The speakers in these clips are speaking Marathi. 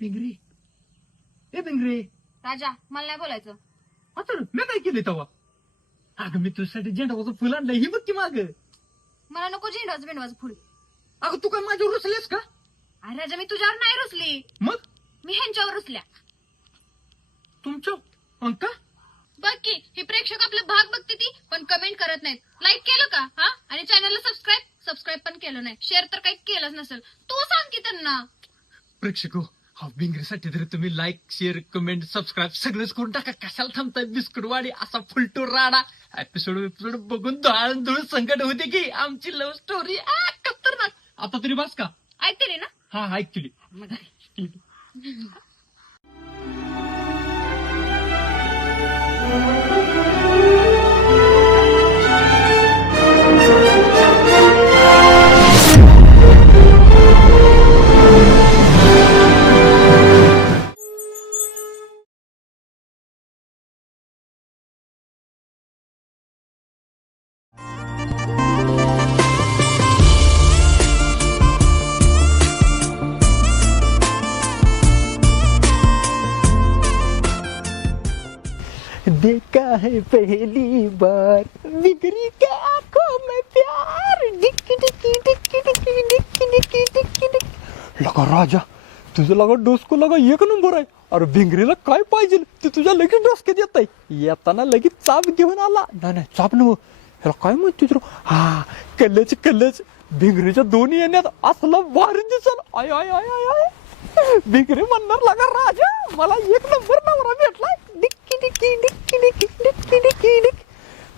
पिंगरी ए पिंगरी राजा मला नाही बोलायचं. आता मी काय केलं तेव्हा? अगं मी तुझ्यासाठी झेंडाचं फुल आणलं ही बघ की माग. मला नको झेंडवाचं बिंडवाचं फुल. अगं तू काय माझ्यावर रुसलेस का? अरे राजा मी तुझ्यावर नाही रुसली, मग मी ह्यांच्यावर रुसल्या. तुमच्या अंका बघ की ही प्रेक्षक आपला भाग बघते ती पण कमेंट करत नाहीत. लाईक केलं का हा? आणि चॅनलला सबस्क्राईब पण केलं नाही, शेअर तर काही केलंच नसेल. तू सांग की त्यांना. प्रेक्षक हा बिंगरीसाठी तरी तुम्ही लाईक शेअर कमेंट सबस्क्राईब सगळंच करून टाका. कशाला थांबताय? बिस्कुटवाडी असा फुलटो राडा एपिसोड बघून धूळ संकट होते की आमची लव्ह स्टोरी खतरनाक. आता तरी बस का? ऐकते ना? हा ऍक्च्युली देखा है पहली बार बिगड़ी के आंखों में प्यार डिक्की डिक्की डिक्की डिक्की डिक्की डिक्की डिक्की डिक्की. लगा राजा तुझं लगा डोसको लगा एक नंबर आहे. अरे भिंगरीला काय पाहिजे ते तुझ्या लगेच डोसक्यात येत आहे. येताना लगेच चाप घेऊन आला. नाही चाप नव ह्याला काय म्हणते तुझं? हा कलच भिंगरीच्या दोन्ही येण्यात असला भारी दिसल. आय आय आय आय आय भिंगरी म्हणणार लगा राजा मला एक नंबर नवरा भेटलाय. डिक्की डिक्की डिक्की डिक्की डिक्की डिक्की डिक्की.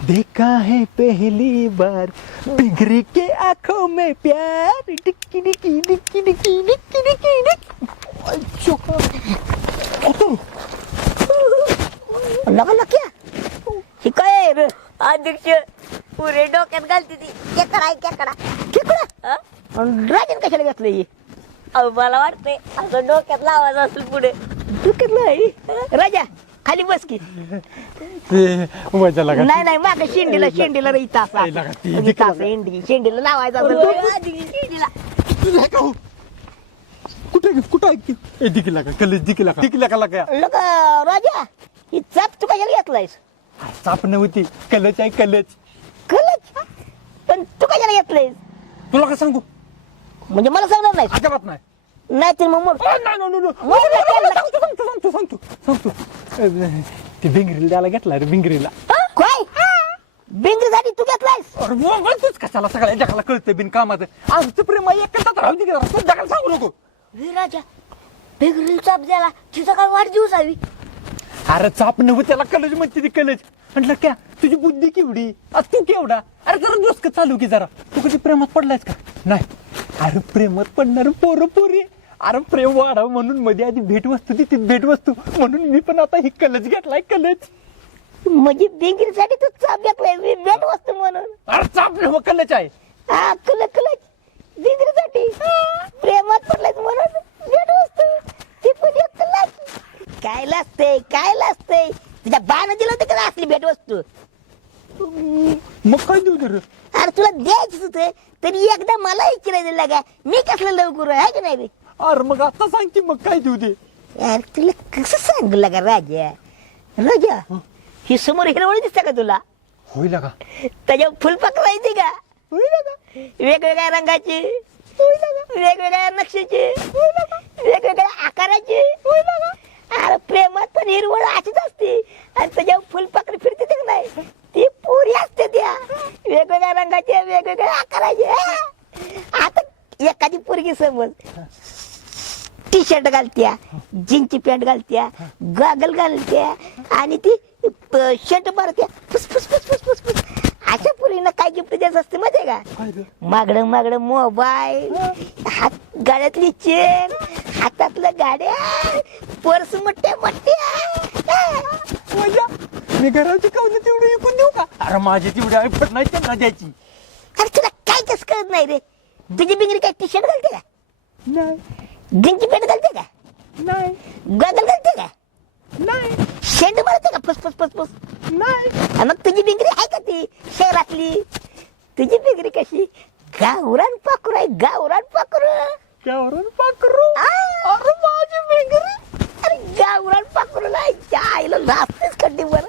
देखा है पहली बार बिगड़ी के आंखों में प्यार डिक्की डिक्की डिक्की डिक्की डिक्की डिक्की डिक्की. लगा क्या ही काय रे अध्यक्ष पुरे डोक्यात घालते ती केकडा आहे केकडा ड्रॅगन कशाला घेतलं ही? अहो मला वाटतंय असं डोक्यात लावायचं असेल पुढे. डोक्यात नाही राजा खाली बस की. मजा लगा नाही माग शेंडीला रे इथं शेंडीला लावायचं असेल शेंडीला. तुझा का हो कुठं दिकीला का कलेज दिकीला का लागा लगा राजा ही चाप तू कशाला घेतलायस? चाप नव्हती कलच आहे कलच. खलच पण तू कशाला घेतलायस? तुला का सांगू? म्हणजे मला सांगणार नाही? अजिबात नाही. नाही तर मग सांगतो ते भिंगरीला द्यायला घेतला रे भिंगरीला. काय बिंगरीसाठी तू घेतलायस? अरे तूच कशाला सगळ्या जगाला कळतंय बिन कामाचं. आज ते प्रेम एकटाच राहू दे की जरा. तू जगाला सांगू नको. राजा बिंगरीला चाप द्यायला तिचा काय वाढदिवस आहे? अरे चाप नव्हतं त्याला कलज म्हणते ती कलज. म्हटलं क्या तुझी बुद्धी केवढी तू केवढा. अरे जरा दोस्त चालू की जरा. तू कधी प्रेमात पडलायस का? नाही. अरे प्रेमात पडणार पोरी. अरे प्रेम वाढावं म्हणून मध्ये आधी भेटवस्तू ती भेटवस्तू म्हणून मी पण आता ही कलच घेतलाय कलच. म्हणजे बिंगरीसाठी तू चाप घेतलाय भेट वस्तू म्हणून? अरे चाप नव्ह कलच आहे. हा कलच बिंगरीसाठी प्रेमात पडलायस म्हणून भेट वस्तू ती पण एक कलच. काय लाजतंय तुझ्या बाण दिलं होतं का असली भेट वस्तू? मग काय देऊ दे? अरे तुला द्यायचंच होतं तरी एकदा मला विचारायचं लागा मी कसलं लवकर आहे की नाही रे? अरे मग आता सांग की मग काय देऊ दे? अरे तुला कसं सांगू लागा राजा ही समोर हिरवळी दिसते का तुला? होईल का? त्याच्यावर फुलपाखरं माहिती का? वेगवेगळ्या रंगाची, वेगवेगळ्या नक्षीची, वेगवेगळ्या आकाराची. अरे प्रेमात पण हिरवळ अशीच असते आणि त्याच्यावर फुलपाखरी फिरते ते नाही ती पुरी असते त्या वेगवेगळ्या रंगाच्या वेगवेगळ्या आकाराचे. आता एखादी पोरगी समज टी शर्ट घालत्या, जीन्सची पॅन्ट घालत्या, गॉगल घालत्या आणि ती शर्ट मारत्या फुस फुस फुस फुस फुस फुस. अशा पोरींना काय गिफ्ट द्यायचं असते माहितीये का? मागडं मोबाईल, हात गळ्यातली चेन, हातातल्या गाड्या, पर्स मोठ्या मी घराची कावली तेवढी विकून देऊ का? अरे माझी तेवढी आई पडणार त्यांना द्यायची. अरे तुला काय कसं कळत नाही रे? तुझी बिंगरी काय टी शर्ट घालते का? नाही जीन्सची पॅन्ट घालते का? नाही गॉगल घालते का? नाही शेंड मारते का? फुस फुस फुस फुस नाही. मग तुझी बिंगरी आहे का ती शहरातली? तुझी बिंगरी कशी गावरान पाखरू आहे गावरान पाखरू. त्यावरून पाकरू. अरे माझी बिंगरी नाचतेच खड्डी बरं.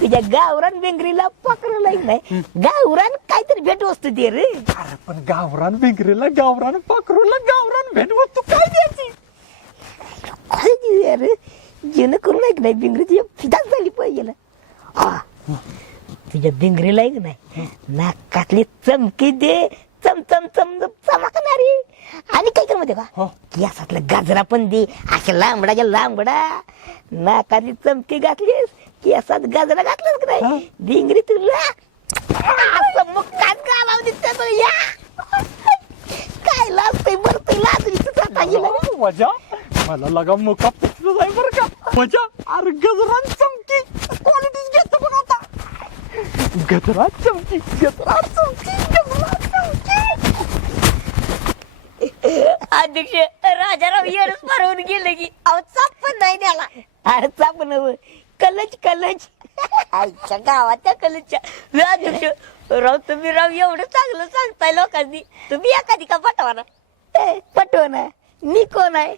तुझ्या गावरान बेंगरीला पकडलं नाही. गावरान काहीतरी भेट वस्तू दे रे. अरे पण गावरान बेंगरीला गावरान पाखरूला गावरान भेट वस्तू काय द्यायची? काय देऊ रे जेणेकरून ऐक नाही बेंगरी तुझ्या फिदाच झाली पाहिजे ना. तुझ्या बेंगरीला ऐक नाही नाकातली चमकी दे. चमचम चम चमकणारी. आणि काय कर माहिती का केसातला गाजरा पण दे. अशा लांबडाच्या लांबडा. नाकातली चमकी घातलीस केसात गाजरा घातलास का नाही बेंगरी तुला असं मग काय गालाव दिसत काय लाजतंय बरं तुला लाजली मजा मला लगा मुका पिचलं जाय बरं का. मजा अरे गजरान चमकी क्वालिटीज घेतो पण आता. गजरा चमकी गजरा चमकी गजरा चमकी. अध्यक्ष राजाराव येडच मारवून गेले की अहो चाप पण नाही त्याला. अरे चाप नव कलच कलच आईच्या गावाच्या कलच्या. अध्यक्ष राव तुम्ही राव एवढं चांगलं सांगताय लोकांनी. तुम्ही एखादी का पटवाना पटवना. मी कोण आहे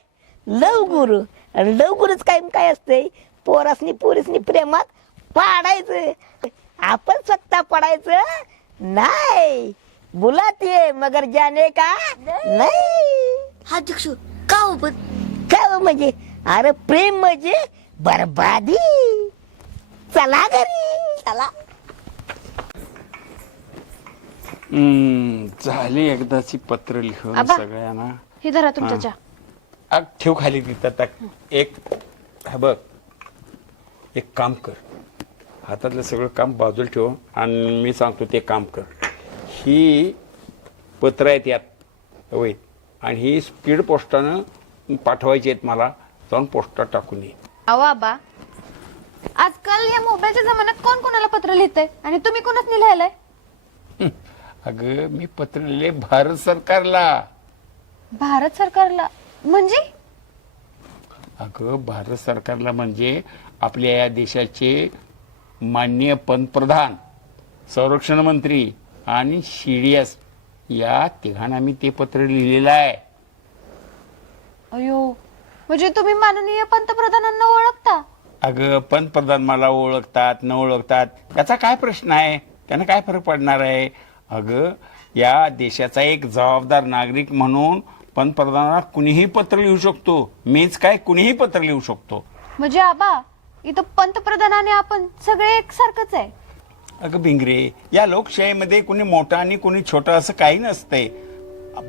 लव गुरु. आणि लव गुरुच काय काय असतंय पोरासनी पोरीसनी प्रेमात पाडायचं. आपण स्वतः पडायचं नाही. बुलाते मगर जाने का नाही. अध्यक्ष का पण काय म्हणजे अरे प्रेम म्हणजे बरबादी. चला घरी चला. झाली एकदाची पत्र लिहून आबा. सगळ्यांना. हे धरा तुमच्या चहा. ठेव खाली तिथं एक हा बघ एक काम कर हातातलं सगळं काम बाजूला ठेव आणि मी सांगतो ते काम कर. ही पत्र आहेत यात होय आणि ही स्पीड पोस्टानं पाठवायची आहेत मला. जाऊन पोस्टात टाकून ये. अहो आबा आजकाल या मोबाईलच्या जमान्यात कोण कोणाला पत्र लिहितंय आणि तुम्ही कोणाच लिहायलाय? अगं मी पत्र लिहिले भारत सरकारला. भारत सरकारला म्हणजे? अगं भारत सरकारला म्हणजे आपल्या या देशाचे माननीय पंतप्रधान संरक्षण मंत्री आणि CDS या तिघांना मी ते पत्र लिहिलेलं आहे. अयो म्हणजे तुम्ही माननीय पंतप्रधानांना ओळखता? अगं पंतप्रधान मला ओळखतात न ओळखतात त्याचा काय प्रश्न आहे. त्यांना काय फरक पडणार आहे. अगं या देशाचा एक जबाबदार नागरिक म्हणून पंतप्रधानांना कुणीही पत्र लिहू शकतो. मीच काय कुणीही पत्र लिहू शकतो. म्हणजे आबा इथं पंतप्रधान आणि आपण सगळे एकसारखंच आहे. अगं भिंगरे या लोकशाहीमध्ये कुणी मोठा आणि कुणी छोटा असं काही नसतंय.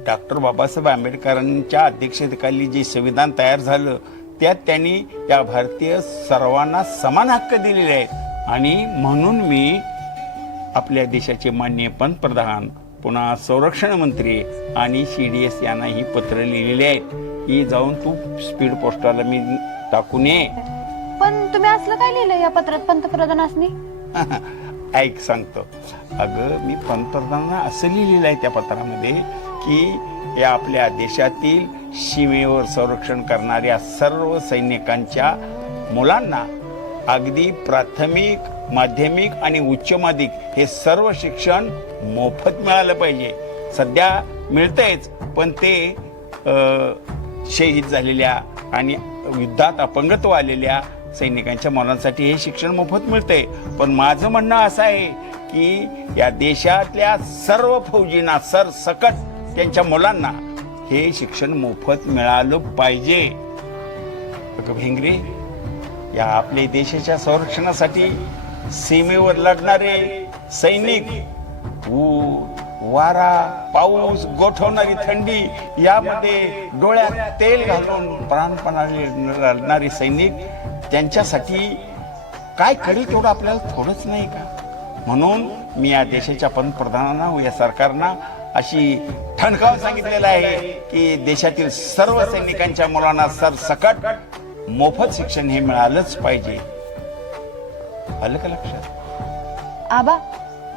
डॉक्टर बाबासाहेब आंबेडकरांच्या अध्यक्षतेखाली जे संविधान तयार झालं त्यात त्यांनी या भारतीय सर्वांना समान हक्क दिलेले आहेत आणि म्हणून मी आपल्या देशाचे माननीय पंतप्रधान पुन्हा संरक्षण मंत्री आणि CDS यांना ही पत्र लिहिलेली आहेत. ही जाऊन तू स्पीड पोस्टाला मी टाकून ये. पण तुम्ही असलं काय लिहिलंय या पत्रात पंतप्रधानांनी? ऐक सांगतो. अगं मी पंतप्रधानांना असं लिहिलेलं आहे त्या पत्रामध्ये की या आपल्या देशातील सीमेवर संरक्षण करणाऱ्या सर्व सैनिकांच्या मुलांना अगदी प्राथमिक माध्यमिक आणि उच्च माध्यमिक हे सर्व शिक्षण मोफत मिळालं पाहिजे. सध्या मिळतंयच पण ते शहीद झालेल्या आणि युद्धात अपंगत्व आलेल्या सैनिकांच्या मुलांसाठी हे शिक्षण मोफत मिळतंय. पण माझं म्हणणं असं आहे की या देशातल्या सर्व फौजींना सरसकट त्यांच्या मुलांना हे शिक्षण मोफत मिळालं पाहिजे. भिंगरे या आपल्या देशाच्या संरक्षणासाठी सीमेवर लढणारे सैनिक वारा पाऊस गोठवणारी थंडी यामध्ये डोळ्यात तेल घालून प्राणपणाने लढणारे सैनिक त्यांच्यासाठी काय करेल तेवढं आपल्याला थोडंच नाही का. म्हणून मी या देशाच्या पंतप्रधानांना व या सरकारना अशी ठणकावून सांगितलेलं आहे की देशातील सर्व सैनिकांच्या मुलांना सरसकट मोफत शिक्षण हे मिळालंच पाहिजे. आलं का लक्षात? आबा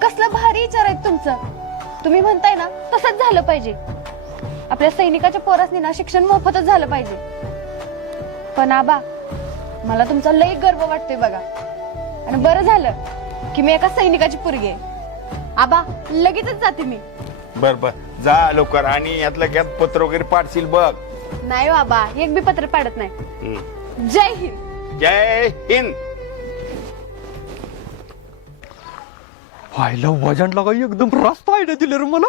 कसलं भारी विचार आहे तुमचं. तुम्ही म्हणताय ना तसंच झालं पाहिजे. आपल्या सैनिकाच्या पोरासनी ना शिक्षण मोफतच झालं पाहिजे. पण आबा मला तुमचा लई गर्व वाटतोय बघा. आणि बरं झालं की मी एका सैनिकाची पोरगी आहे. आबा लगेचच जाते मी. बर बर जा लवकर आणि यातलं त्यात पत्र वगैरे पाठशील बघ. नाही हो आबा एक बी पत्र पाडत नाही. जय हिंद. जय हिंद. व्हायला वजन लागा एकदम रास्त आयडिया दिले रे मला.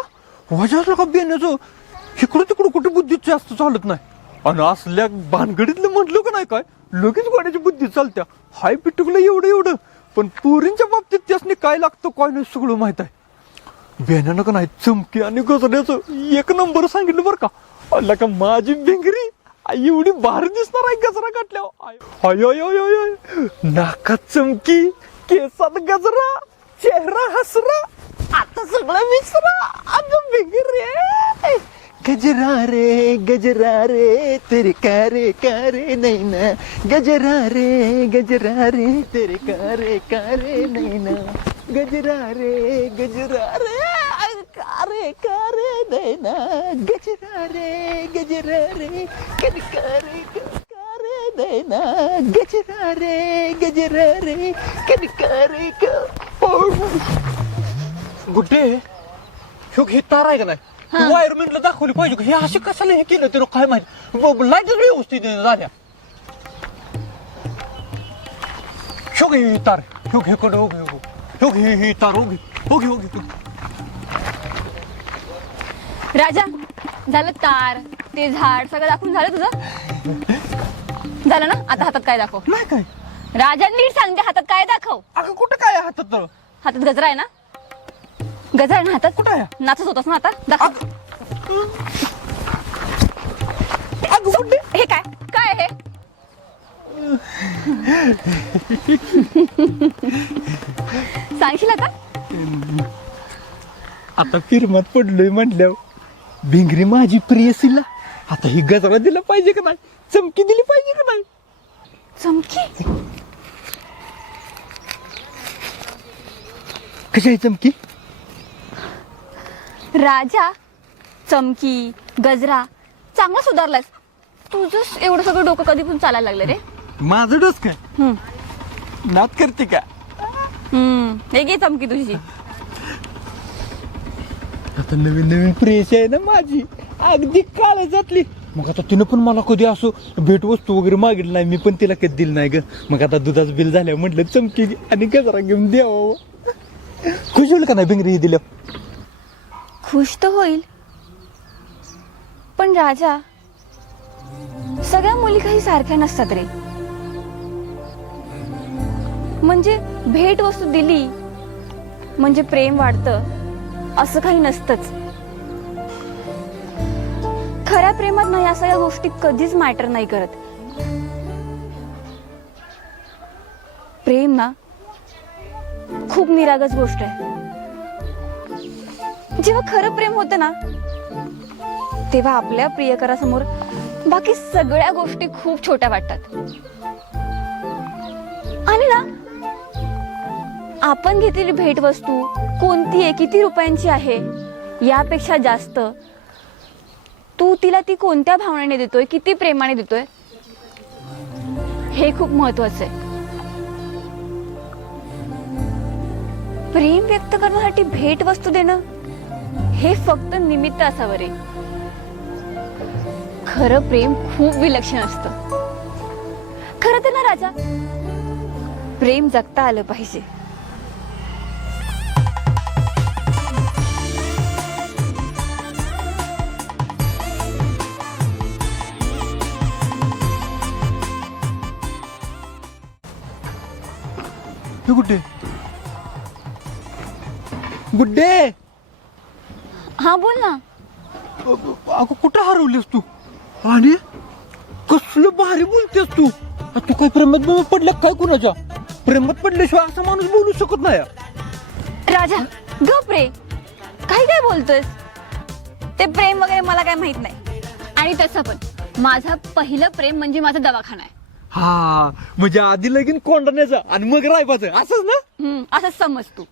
वजन लागा बेण्याचं इकडं तिकडं कुठे बुद्धी जास्त चालत नाही. आणि असल्या भानगडीतलं म्हटलं का नाही काय लगेच गाड्याची बुद्धी चालत्या. हाय पिटुकलं एवढं एवढं पण पोरींच्या बाबतीत त्यासनी काय लागतं काय नाही सगळं माहित आहे. बेण्यानं का नाही चमकी आणि गजऱ्याचं एक नंबर सांगितलं बरं का. अल्ला का माझी भिंगरी एवढी भारी दिसणार आहे गजरा काटल्यावर. आय आय आय आय आय. नाकात चमकी, केसात गजरा, चेहरा हसरा, आता सगळं विसरा. अगं भिंगरी गजरा रे तेरे कारे नैना. गजरा रे तेरे कारे नैना. गजरा रे कारे नैना. गजरा रे कारे नैना. गजरा रे कनकारे. गुड्डे ह्यो हे तार आहे का नाही वायरमॅनला दाखवली पाहिजे का. हे असे कशाला हे केलं ते काय माहिती. लाईटच व्यवस्थित झाल्या. शो घे ही तार. ह्यो घे कडे हो घे ही तार हो घे. राजा झालं तार ते झाड सगळं दाखवून झालं तुझं. झालं ना. आता हातात काय दाखव. नाही काय राजा नीट सांगते हातात काय दाखव. अगं कुठं काय आहे हातात. हातात गजरा आहे ना. गजरा आहे ना हातात. कुठं आहे. नाचत होतास ना आता दाखव. अगं गुड्डे हे काय काय हे. सांगशील आता. आता फिरमात पडलोय म्हटल्यावर भिंगरी माझी प्रियसीला आता ही गजरा दिला पाहिजे का नाही. चमकी दिली पाहिजे का नाही. चमकी कशी आहे चमकी. राजा चमकी गजरा चांगला सुधारलास. तुझं एवढं सगळं डोकं कधी पण चालायला लागलं रे. माझं डोस काय नात करते का. हे घे चमकी तुझी. आता नवीन प्रेयसी आहे ना माझी अगदी काळजातली. मग आता तिनं पण मला कधी असं भेटवस्तू वगैरे मागितलं नाही. मी पण तिला कधी दिलं नाही ग. मग आता दुधाचं बिल झाल्यावर म्हटलं चमकी घे आणि गजरा घेऊन द्यावं. खुश होईल का नाही भिंगरी हे दिलं. खुश तर होईल पण राजा सगळ्या मुली काही सारख्या नसतात रे. म्हणजे भेट वस्तू दिली म्हणजे प्रेम वाढतं असं काही नसतंच. खऱ्या प्रेमात नाही या सगळ्या गोष्टी कधीच मॅटर नाही करत. प्रेम ना खूप निरागस गोष्ट आहे. जेव्हा खरं प्रेम होतं ना तेव्हा आपल्या प्रियकरासमोर बाकी सगळ्या गोष्टी खूप छोट्या वाटतात. आणि ना आपण घेतलेली भेटवस्तू कोणती आहे किती रुपयांची आहे यापेक्षा जास्त तू तिला ती कोणत्या भावनेने देतोय किती प्रेमाने देतोय हे खूप महत्वाचं आहे. प्रेम व्यक्त करण्यासाठी भेटवस्तू देणं हे फक्त निमित्त असावं रे. खरं प्रेम खूप विलक्षण असतं. खरं तर ना राजा प्रेम जगता आलं पाहिजे. गुड्डे गुड्डे हा बोल ना. अगं कुठं हरवलीस तू. आणि कसलं भारी बोलतेस तू. तू काय प्रेमात पडल्या काय कुणाच्या. प्रेमात पडल्याशिवाय असा माणूस बोलू शकत नाही. राजा गप रे. काय बोलतोस. ते प्रेम वगैरे मला काय माहित नाही. आणि तसं पण माझं पहिलं प्रेम म्हणजे माझा दवाखाना आहे. हा म्हणजे आधी लगीन कोंडण्याचं आणि मग रायबाचं असंच ना. असंच समज तू.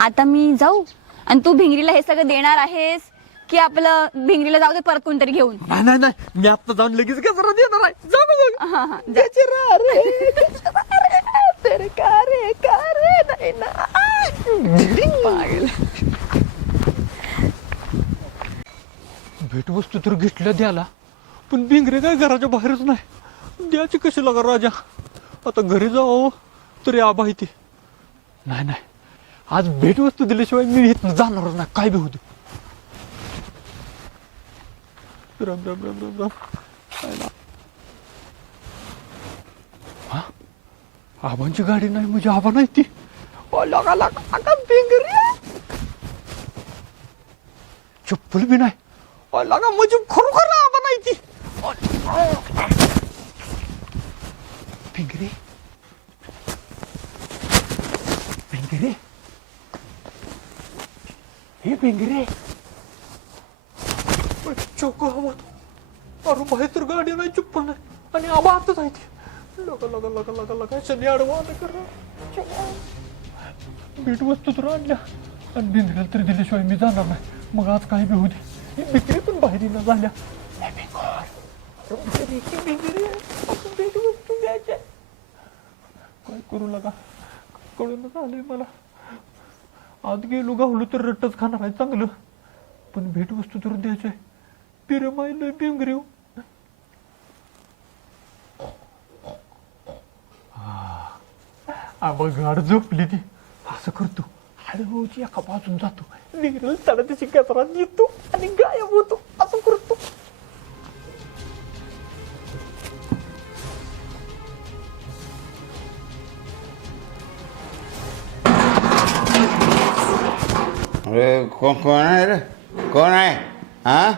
आता मी जाऊ आणि तू भिंगरीला हे सगळं देणार आहेस की आपलं भिंगरीला जाऊ दे परत कोणतरी घेऊन. नाही मी आता जाऊन लगेच गजरा देणार आहे. जाऊ हा हा गजरा रे तेरे कारे नैना. भेटवस्तू तर घेतल्या द्याला पण भिंगरे काय घराच्या बाहेरच नाही. द्यायची कशी लागा राजा. आता घरी जावं तरी आबा इथे नाही नाही. आज भेटवस्तू दिल्याशिवाय मी इथं जाणार नाही. काय बी होते. राम राम राम राम राम. काय ना. हा आबांची गाडी नाही म्हणजे आबा नाही ती. लागा लागा लागा बेंगरी. चप्पल बी नाही. लागा म्हणजे खरोखर आबा नाही ती. बेंगरी बेंगरी हे बेंगरे चौक हवा. अरे बाहेर तर गाडी नाही चप्पल नाही आणि आबा आताच आहे ते. लगा लगा लगा लगा लगा शनी आडवा करा. भेट वस्तू तर आणल्या आणि बेंगऱ्याला तरी दिल्याशिवाय मी जाणार नाही. मग आज काही बी होऊ दे. बेंगरी पण बाहेर येणं झाल्या. भेट वस्तू द्यायच्या. काय करू लागा कळून झालंय मला. आज गेलो गावलो तर रट्टच खाणार आहे चांगलं. पण भेटवस्तू तर द्यायचं आहे. पिरमायला बेंगरेव. आबा गाड झोपली ती. असं करतो हळूची एका बाजून जातो. बेंगरेला चढा त्याची कचरा देतो आणि गायब होतो. असं करतो. अरे कोण आहे रे. कोण आहे. हा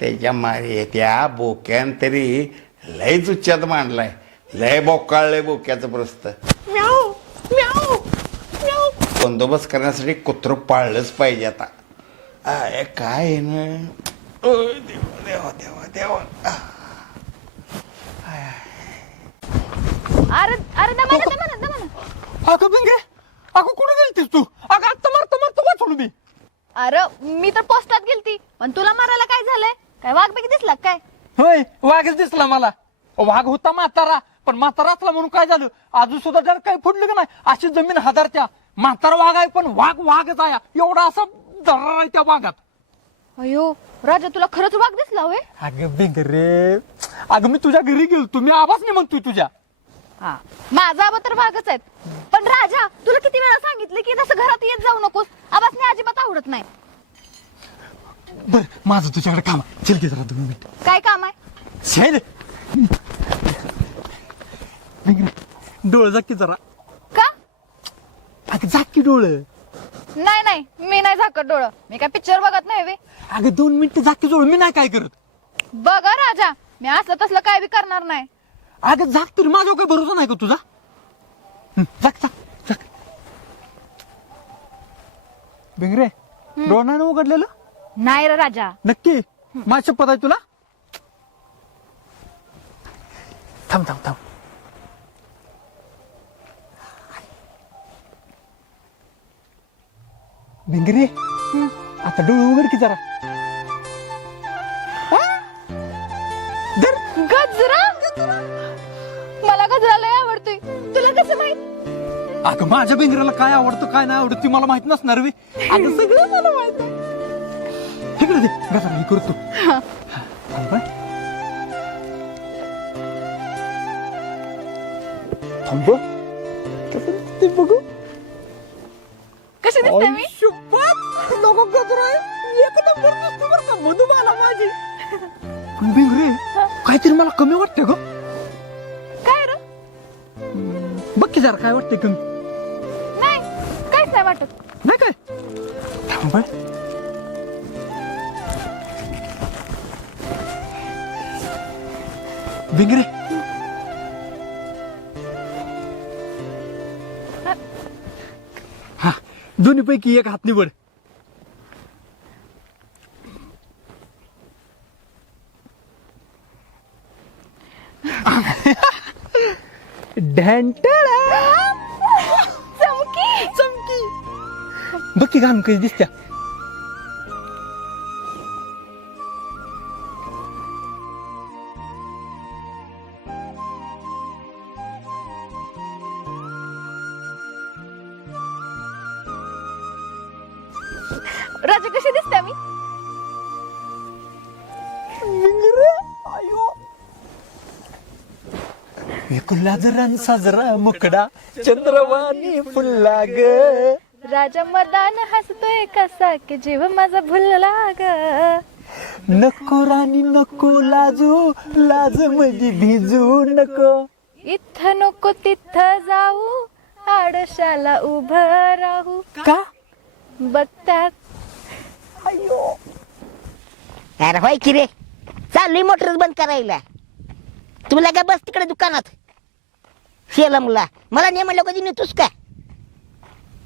त्याच्या मारे त्या बोक्यान तरी लयच उच्चात मांडलाय. लय बोकाळलंय बोक्याचं प्रस्त. बंदोबस्त करण्यासाठी कुत्रं पाळलंच पाहिजे आता. काय आहे ना. देवा देवा देवा देवा. अरे अरे दमा ना, दमा ना, दमा ना. अगं बेंगरे अगं कुठे गेलतीस तू. अगं आत्ता मारतो वाचवलं मी. अरे मी तर पोस्टात गेलती पण तुला मारायला काय झालंय. काय वाघ पैकी दिसला काय. होय वाघच दिसला मला. वाघ होता म्हातारा पण म्हातारा असला म्हणून काय झालं. अजून सुद्धा जर काही फुटलं का नाही अशी जमीन हादरत्या. म्हातारा वाघ आहे पण वाघच आहे. एवढा असा दर्रा आहे त्या वाघात. अयो राजा तुला खरंच वाघ दिसला होय. अगं बेंगरे अगं मी तुझ्या घरी गेलो. तुम्ही आवाज नाही म्हणतोय तुझ्या. हा माझा आबा तर वाघच आहेत. पण राजा तुला किती वेळा सांगितलं की तसं घरात येत जाऊ नकोस. आबासने अजिबात आवडत नाही. बर माझं तुझ्याकडे काम आहे. चल की जरा 2 मिनिट. काय काम आहे. चल बेंगरे डोळ झाकी जरा. का. अगं झाकी डोळ. नाही नाही मी नाही झाकत डोळं. मी काय पिक्चर बघत नाही वे. अगं 2 मिनिटं झाकी डोळ. मी नाही काय करत. बघा राजा मी असलं तसलं काय बी करणार नाही. अगं झाक तरी माझ्यावर काही भरोसा नाही का तुझा. झाक झाक झाक. बेंगरे डोळ नाही ना उघडलेलं. नाही रे राजा. नक्की माझी शपथ आहे तुला. थांब थांब थांब. बेंगरे आता डोळे उघड की जरा. धर. गजरा. मला गजरा लय आवडतोय. तुला कसं माहित. अगं माझ्या बेंगऱ्याला काय आवडतं काय नाही आवडत ती मला माहित नसणार वे. अगं सगळं मला माहित आहे. इकडे दे गजरा मी करतो. थांब बाय. थांब ते बघू. कशी दिसते मी. लोक गजरा आहे एक नंबर दिसतो बरं का मधुबाला माझी. पण बेंगरे काहीतरी मला कमी वाटतं ग. काय रे. बघ की जरा काय वाटतंय कमी. नाही काहीच नाही वाटत. नाही काय. थांब बाय. बेंगरे हा दोन्ही पैकी एक हात निवड. ढंटळा चमकी. चमकी. बघ की घाम कशी दिसत्या. राजा कशी दिसते मी? विकुला जरा साजरा मुकडा चंद्रवाणी फुलला ग. राजा मदान हसतोय कसा की जीव माझा भुलला ग. नको राणी नको लाजू, लाज मध्ये भिजू नको. इथं नको तिथं जाऊ, आडशाला उभं राहू. का बघतात अरे होय की रे, चालली मोटर बंद करायला. तुला काय बस तिकडे दुकानात शेलमला. मला नाही म्हणलं कधी नेतोस का?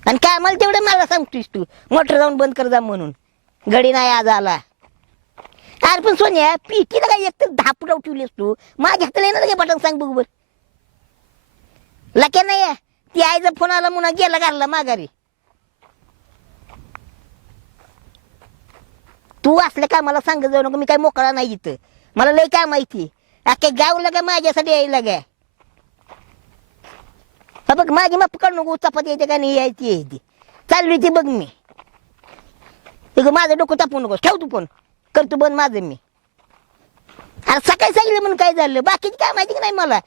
आणि काय मला तेवढं मला सांगतोस तू मोटर जाऊन बंद कर जा म्हणून. गडी नाही आज आला. अरे पण सोन्या पिटीला काय एक तर 10 फुट ठेवलीस तू. माझ्या हाताला येणार काय बटन सांग बघ बर. लक्या नाही ती आईचा फोन आला म्हणून गेला घालला माघारी. तू असलं का मला सांगत जाऊ नको. मी काय मोकळा नाही इथं. मला लय काय माहिती. अख्ख्या गावला काय माझ्यासाठी यायला काय. हा बघ माझी माप काढू नको. चपाती यायची का नाही यायची यायची चालली ती बघ मी. माझं डोकं तापू नको. ठेव तू पण करतो बंद माझं मी. अरे सकाळी सांगितलं म्हणून काय झालं. बाकीची काय माहिती की नाही मला.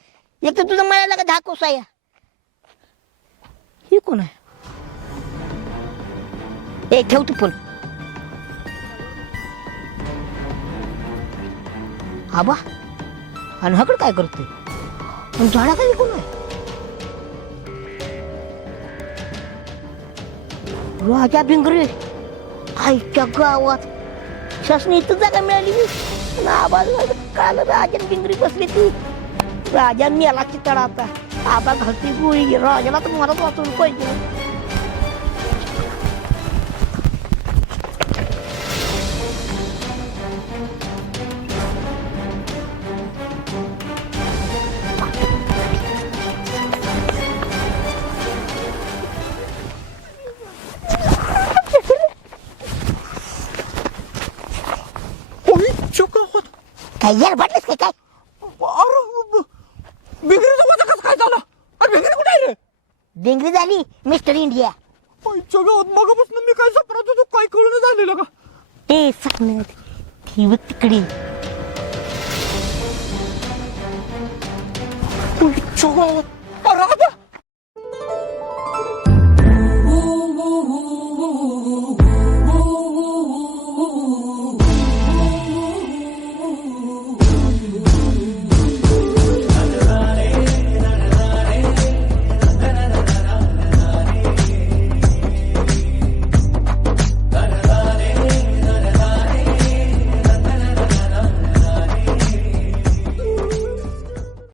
एक तर तुझं मळायला का 10 कोसाया. हे कोण आहे? ए ठेव तू पण. आबा आणि हकड काय करतोय? झाडा काय कोण आहे? राजा भिंगरे. आईच्या गावात शासनी इथं जागा मिळाली. आबा काल राजा भिंगरी बसली ती. राजा मेला चितडा आता. आबा घालते गोळी. राजाला तर मलाच वाचवलं पाहिजे. काय यार वाटलंच काय काय? भिंगरीचा वाजा कसं काय झाला? अरे भिंगरी कुठे आहे रे? डेंगरी झाली मिस्टर इंडिया. आईच्या गावात मगापासून मी काय सपनात होतो काय कळून झालेलं का? ए सपन्यात ही बघ तिकडे. आईच्या गावात